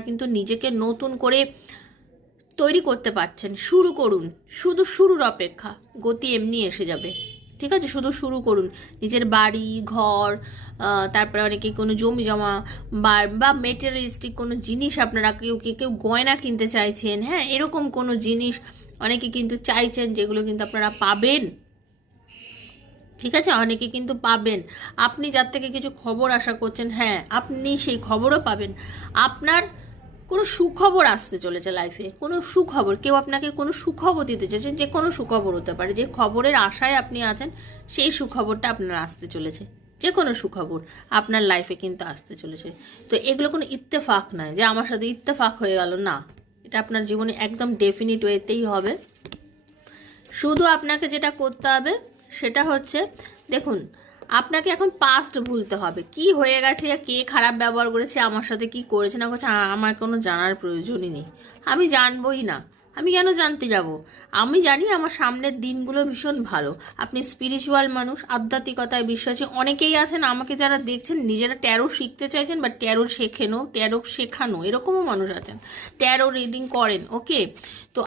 কিন্তু নিজেকে নতুন করে তৈরি করতে পারছেন। শুরু করুন, শুধু শুরুর অপেক্ষা, গতি এমনি এসে যাবে। ঠিক আছে, শুধু শুরু করুন। নিজের বাড়ি ঘর, তারপরে অনেকে কোনো জমি জমা বা মেটেরিয়ালিস্টিক কোনো জিনিস, আপনারা কেউ কেউ গয়না কিনতে চাইছেন, হ্যাঁ, এরকম কোনো জিনিস অনেকে কিন্তু চাইছেন, যেগুলো কিন্তু আপনারা পাবেন। ঠিক আছে, অনেকে কিন্তু পাবেন। আপনি যার থেকে কিছু খবর আশা করছেন, হ্যাঁ, আপনি সেই খবরও পাবেন। আপনার কোনো সুখবর আসতে চলেছে লাইফে, কোনো সুখবর, কেউ আপনাকে কোনো সুখবর দিতে চাইছে, যে কোনো সুখবর হতে পারে, যে খবরের আশায় আপনি আছেন সেই সুখবরটা আপনার আসতে চলেছে। যে কোনো সুখবর আপনার লাইফে কিন্তু আসতে চলেছে। তো এগুলো কোনো ইত্তেফাক নয় যে আমার সাথে ইত্তেফাক হয়ে গেল, না, এটা আপনার জীবনে একদম ডেফিনিট ওয়েতেই হবে। শুধু আপনাকে যেটা করতে হবে সেটা হচ্ছে, দেখুন, আপনাকে এখন পাস্ট ভুলতে হবে। কি হয়ে গেছে, কে খারাপ ব্যবহার করেছে, আমার সাথে কি করেছে না করেছে, আমার কোনো জানার প্রয়োজনই নেই। আমি জানবই না। আমি কেন জানতে যাব? আমি জানি আমার সামনের দিনগুলো ভীষণ ভালো। আপনি স্পিরিচুয়াল মানুষ, আধ্যাত্মিকতায় বিশ্বাসী অনেকেই আছেন, আমাকে যারা দেখছেন নিজেরা ট্যারো শিখতে চাইছেন, বা ট্যারো শেখেনো, ট্যারো শেখানো, এরকমও মানুষ আছেন, ট্যারো রিডিং করেন। ওকে, তো